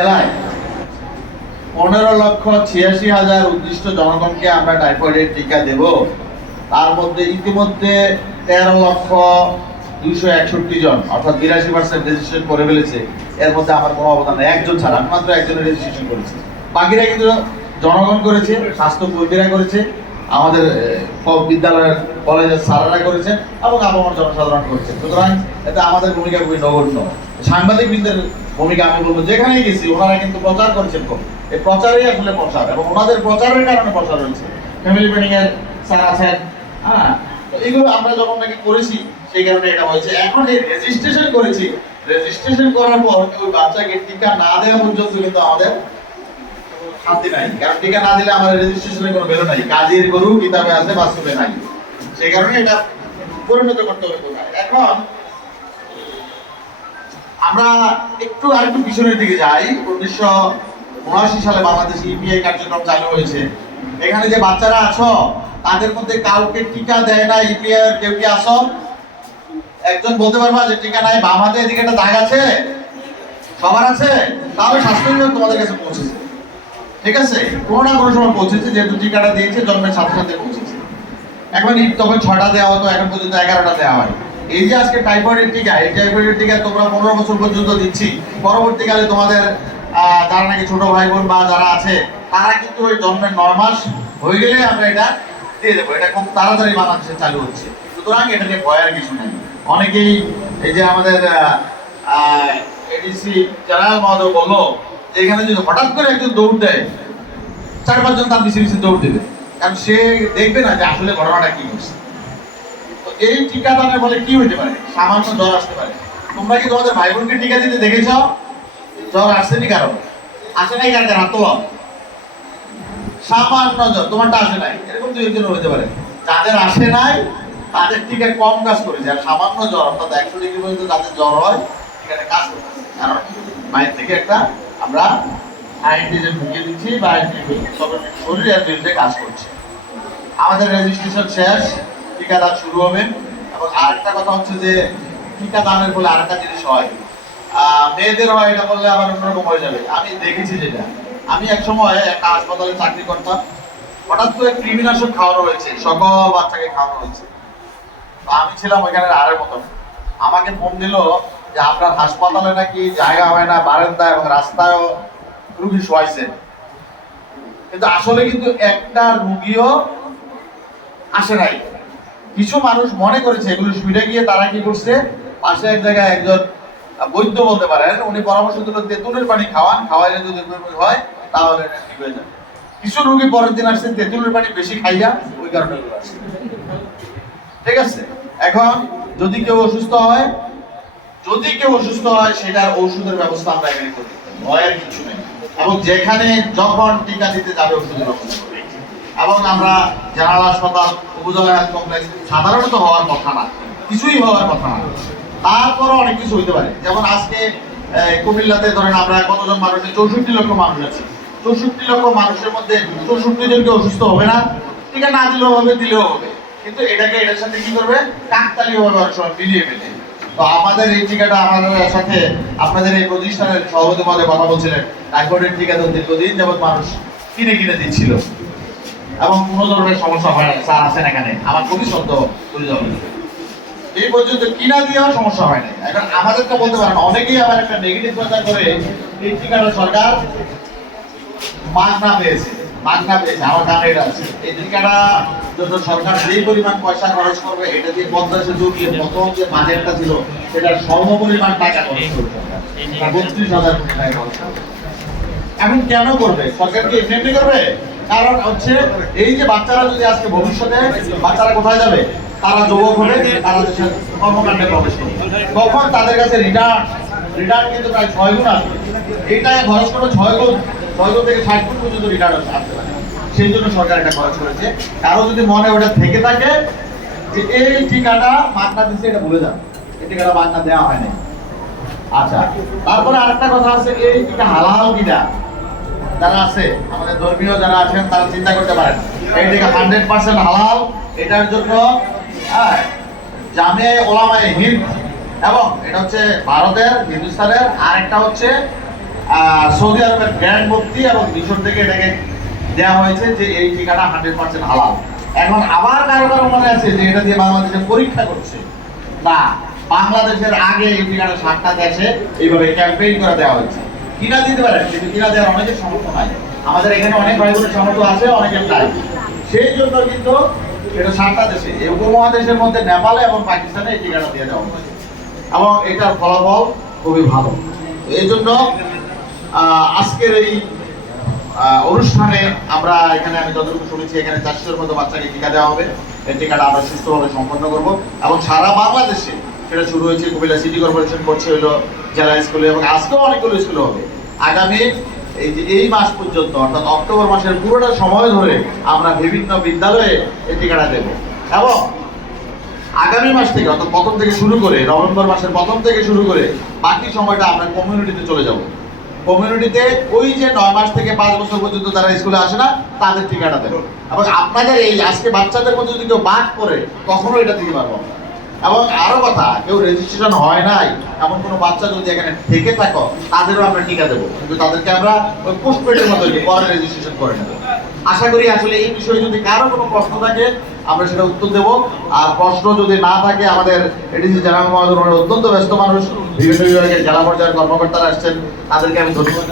জেলায় পনেরো লক্ষ ছিয়াশি হাজার উদ্দিষ্ট জনগণকে আমরা টাইফয়েডের টিকা দেব। তার মধ্যে ইতিমধ্যে তেরো লক্ষ দুইশো একষট্টি জন, অর্থাৎ বিরাশি পার্সেন্ট রেজিস্ট্রেশন করে ফেলেছে। এর মধ্যে আমার কোনো অবদান নেই। একজন ছাড়া আমি মাত্র একজনের রেজিস্ট্রেশন করেছি। বাকিরা কিন্তু জনগণ করেছে, স্বাস্থ্য কর্মীরা করেছে। আমাদের বিদ্যালয়ের কলেজের স্যারেরা করেছেন এবং আবহাওয়ার জনসাধারণ করেছে সুতরাং এতে আমাদের ভূমিকা খুবই নগণ্য সাংবাদিক বৃন্দের ভূমিকা আমি বলব, যেখানেই গেছি, ওনারা কিন্তু প্রচার করেছেন এই প্রচারেই আসলে প্রসার এবং ওনাদের প্রচারের কারণে প্রচার হয়েছে। ফ্যামিলি এর স্যার আছেন হ্যাঁ? এগুলো আমরা যখন নাকি করেছি, সেই কারণে এটা হয়েছে। এখন এই রেজিস্ট্রেশন করেছি। রেজিস্ট্রেশন করার পর ওই বাচ্চাকে টিকা না দেওয়া পর্যন্ত কিন্তু আমাদের শান্তি নাই। কারণ টিকা না দিলে আমাদের রেজিস্ট্রেশনের কোনো ভ্যালু নাই। কাজের গরু কিতাবে আছে, বাস্তবে নাই। সেই কারণে এটা পরিণত করতে হবে এখন আমরা একটু আরেকটু পিছনের দিকে যাই। উনিশশো উনআশি সালে বাংলাদেশে ইপিআই কার্যক্রম চালু হয়েছে। এখানে যে বাচ্চারা আছো, তাদের মধ্যে কাউকে টিকা দেয় না ইপিআই কেউ কি আসো একজন বলতে পারবা যে টিকা নাই, বাম হাতে এদিকে একটা দাগ আছে? সবার আছে? তাহলে স্বাস্থ্য বিভাগ তোমাদের কাছে পৌঁছেছে। ঠিক আছে? কোনো না কোনো সময় পৌঁছেছে, যেহেতু টিকাটা দিয়েছে, জন্মের সাথে সাথে পৌঁছেছে। এখন তখন ছটা দেওয়া হতো, এখন পর্যন্ত এগারোটা দেওয়া হয় এই যে আজকে টাইফয়েডের টিকা, এই টাইফয়েডের টিকা তোমরা পনেরো বছর পর্যন্ত দিচ্ছি। পরবর্তীকালে তোমাদের যারা নাকি ছোট ভাই বোন বা যারা আছে, তারা কিন্তু ওই জন্মের নয় মাস হয়ে গেলে আমরা এটা দিয়ে দেবো। এটা খুব তাড়াতাড়ি বাংলাদেশে চালু হচ্ছে। সুতরাং এটা নিয়ে ভয়ের কিছু নেই। অনেকেই এই যে আমাদের এডিসি জেনারেল মহোদয় বলল যে এখানে যদি হঠাৎ করে একজন দৌড় দেয়, চার পাঁচজন তার পিছিয়ে পিছিয়ে দৌড় দেবে। কারণ সে দেখবে না যে আসলে ঘটনাটা কি হচ্ছে তো এই টিকাদানের ফলে কি হতে পারে? সামান্য জ্বর আসতে পারে। তোমরা কি তোমাদের ভাই বোনকে টিকা দিতে দেখেছ? জ্বর আসেনি কারও? আসে নাই কার কার? হাত তোলো। সামান্য জ্বর। তোমারটা আসে নাই। এরকম দুই একজন হতে পারে। যাদের আসে নাই, তাদের টিকা কম কাজ করেছে। আর সামান্য জ্বর, অর্থাৎ একশো ডিগ্রি পর্যন্ত যাদের জ্বর হয় টিকাটা কাজ করতেছে। কারণ মায়ের থেকে একটা আমরা অ্যান্টিজেন ঢুকিয়ে দিচ্ছি বা অ্যান্টিজেন শরীরে এর বিরুদ্ধে কাজ করছে। আমাদের রেজিস্ট্রেশন শেষ, টিকাদান শুরু হবে। এবং আরেকটা কথা হচ্ছে যে টিকা দানের ফলে আরেকটা জিনিস হয়। মেয়েদের হয়, এটা বললে আবার অন্যরকম হয়ে যাবে। আমি দেখেছি যেটা। আমি এক সময় একটা হাসপাতালে চাকরি করতাম। হঠাৎ করে কৃমিনাশক খাওয়ানো হয়েছে। সকল বাচ্চাকে খাওয়ানো হয়েছে। আমি ছিলাম ওইখানে আরের মতন। আমাকে ফোন দিল যে, আপনার হাসপাতালে নাকি জায়গা হয় না বারান্দা এবং রাস্তায়ও রুগী শোয়াইছে। কিন্তু আসলে কিন্তু একটা রুগীও আসে নাই। কিছু মানুষ মনে করেছে এগুলো সুবিধা গিয়ে তারা কি করছে? পাশে এক জায়গায় একজন বৈদ্য বলতে পারেন, উনি পরামর্শ দিল তেঁতুলের পানি খাওয়ান, খাওয়াইলে যদি হয়, তাহলে ঠিক হয়ে যাবে। কিছু রুগী পরের দিন আসছে, তেঁতুলের পানি বেশি খাইয়া ওই কারণে ঠিক আছে? এখন যদি কেউ অসুস্থ হয়, যদি কেউ অসুস্থ হয়, সেটার ঔষধের ব্যবস্থা আমরা এখানে করি। ভয়ের নেই এবং যেখানে যখন টিকা দিতে যাবে এবং আমরা জেনারেল হাসপাতাল, উপজেলা কমপ্লেক্স সাধারণত হওয়ার কথা না, কিছুই হওয়ার কথা না। তারপরও অনেক কিছু হইতে পারে। যেমন আজকে কুমিল্লাতে ধরেন আমরা কতজন মানুষের চৌষট্টি লক্ষ মানুষ আছে। চৌষট্টি লক্ষ মানুষের মধ্যে চৌষট্টি জনকে অসুস্থ হবে না। টিকা না দিলেও হবে দিলেও হবে। কিন্তু এটাকে এটার সাথে কি করবে? কাকতালীয় ভাবে অনেক সময় মিলিয়ে ফেলে তো আমাদের এই টিকাটা আমাদের সাথে আপনাদের এই প্রতিষ্ঠানের সভাপতি মধ্যে কথা বলছিলেন। টাইফয়েডের টিকা তো দীর্ঘদিন যাবত মানুষ কিনে কিনে দিচ্ছিল। এবং কোনো ধরনের সমস্যা হয় না স্যার আছেন এখানে। আমার খুবই সত্য বুঝে যাবেন এই পর্যন্ত কিনা দিয়েও সমস্যা হয় না। এখন আমাদেরকে বলতে পারেন অনেকেই আবার একটা নেগেটিভ কথা করে এই টিকাটা সরকার মাগনা পেয়েছে মাগনা পেয়েছে আমার কানে এটা আছে। এই টিকাটা যত সরকার যেই পরিমাণ পয়সা খরচ করবে এটা দিয়ে পদ্মা সেতু দিয়ে প্রথম যে বাজেটটা ছিল সেটার সম পরিমাণ টাকা খরচ করবে সরকার। বত্রিশ হাজার কোটি টাকা খরচ করবে। এখন কেন করবে? সরকার কি এমনি করবে? কারণ হচ্ছে, এই যে বাচ্চারা যদি আজকে ভবিষ্যতে বাচ্চারা কোথায় যাবে? তারা যুবক হবে, তারা কর্মকাণ্ডে প্রবেশ করবে। তখন তাদের কাছে রিটার্ন। রিটার্ন কিন্তু প্রায় ছয় গুণ আসবে। এইটাই খরচ করবে ছয় গুণ। ছয় গুণ থেকে ষাট গুণ পর্যন্ত রিটার্ন আসতে পারে সেই জন্য সরকার এটা খরচ করেছে। কারও যদি মনে ওটা থেকে থাকে, যে এই টিকাটা মাগনা দিচ্ছে এটা ভুলে যান এই টিকাটা মাগনা দেওয়া হয় না আচ্ছা তারপরে আরেকটা কথা আছে, এই টিকা হালাল কিনা? যারা আছে, আমাদের ধর্মীয় যারা আছেন, তারা চিন্তা করতে পারেন। এইটাকে হান্ড্রেড পার্সেন্ট হালাল, এটার জন্য হ্যাঁ জামে ওলামায়ে হিন্দ, এবং এটা হচ্ছে ভারতের, হিন্দুস্তানের আর একটা হচ্ছে সৌদি আরবের গ্র্যান্ড মুফতি এবং মিশর থেকে এটাকে দেওয়া হয়েছে যে এই টিকাটা হান্ড্রেড পার্সেন্ট হালাল। এখন আবার কারও কারও মনে আছে যে এটা দিয়ে বাংলাদেশে পরীক্ষা করছে না বাংলাদেশের আগে এই টিকাটা সাতটা দেশে এইভাবে ক্যাম্পেইন করে দেওয়া হয়েছে। কিনা দিতে পারে, কিন্তু কিনা দেওয়ার অনেকের সামর্থ্য নাই। আমাদের এখানে অনেক ভাই বোনের সামর্থ্য আছে, অনেকের নাই। সেই জন্য কিন্তু এটা সাতটা দেশে, এই উপমহাদেশের মধ্যে নেপালে এবং পাকিস্তানে এই টিকাটা দিয়ে দেওয়া হয়েছে। এবং এটার ফলাফল খুবই ভালো। এই জন্য আজকের এই অনুষ্ঠানে আমরা এখানে আমি যতটুকু শুনেছি, এখানে চারশোর মতো বাচ্চাকে টিকা দেওয়া হবে। এই টিকাটা আমরা সুস্থভাবে সম্পন্ন করব এবং সারা বাংলাদেশে সেটা শুরু হয়েছে, কুমিল্লা সিটি কর্পোরেশন করছে হলো, জেলা স্কুলে, এবং আজকেও অনেকগুলো স্কুলে হবে। আগামী এই যে এই মাস পর্যন্ত, অর্থাৎ অক্টোবর মাসের পুরোটা সময় ধরে আমরা বিভিন্ন বিদ্যালয়ে এই টিকাটা দেবো। এবং আগামী মাস থেকে, অর্থাৎ প্রথম থেকে শুরু করে, নভেম্বর মাসের প্রথম থেকে শুরু করে, বাকি সময়টা আমরা কমিউনিটিতে চলে যাব। কমিউনিটিতে ওই যে নয় মাস থেকে পাঁচ বছর পর্যন্ত যারা স্কুলে আসে না, তাদের টিকাটা দেবো। এবং আপনাদের এই আজকে বাচ্চাদের মধ্যে যদি কেউ বাদ পড়ে তখনও এটা দিতে পারব না। এবং আরও কথা, কেউ রেজিস্ট্রেশন হয় নাই, এমন কোনো বাচ্চা যদি এখানে থেকে থাকো, তাদেরও আমরা টিকা দেবো। কিন্তু তাদেরকে আমরা ওই পোস্টপেডের মতো পরে রেজিস্ট্রেশন করে নেব। আশা করি আসলে এই বিষয়ে যদি কারও কোনো প্রশ্ন থাকে, আমরা সেটা উত্তর দেবো। আর প্রশ্ন যদি না থাকে, আমাদের এডিসি জেনারেল মহাজন অত্যন্ত ব্যস্ত মানুষ। বিভিন্ন বিভাগের জেলা পর্যায়ের কর্মকর্তারা আসছেন। তাদেরকে আমি ধন্যবাদ